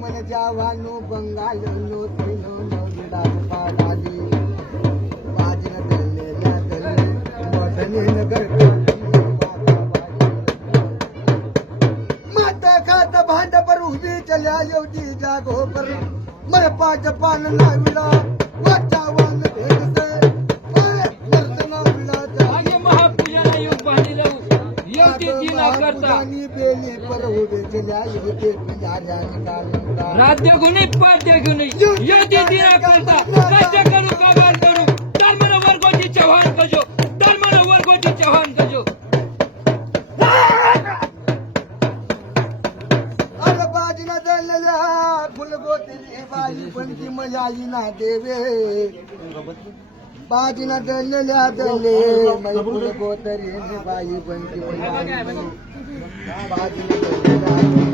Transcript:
मन जावानो बंगालनो तेनो नवडाल पाडाली बाजन दल्लेल्या दल्ले मोठने नगर माता खात भांड पर उभी चल्या येवटी जागो पर मर पाच पान नाविला वाचा वांग भेटते वर्तना मिळाचा आगे महापूजाला येऊन पाहिलं येवती ती ना करता बेली पर उभे चल्या येवटी पिंजाऱ्या निकालता राज्य गुणी पाद्य गुणी येवती ती ना करता राज्य करू काबाल करू धर्मन वर्गोची चव्हाण कजो धर्मन वर्गोची चव्हाण कजो अरे बाजना दल्लेल्या फुलगोती बाई पण ती मजा ना देवे बाजना दल्लेल्या दल्ले मै फुलगोतरी बाई पण ती मजा बाजना दल्लेल्या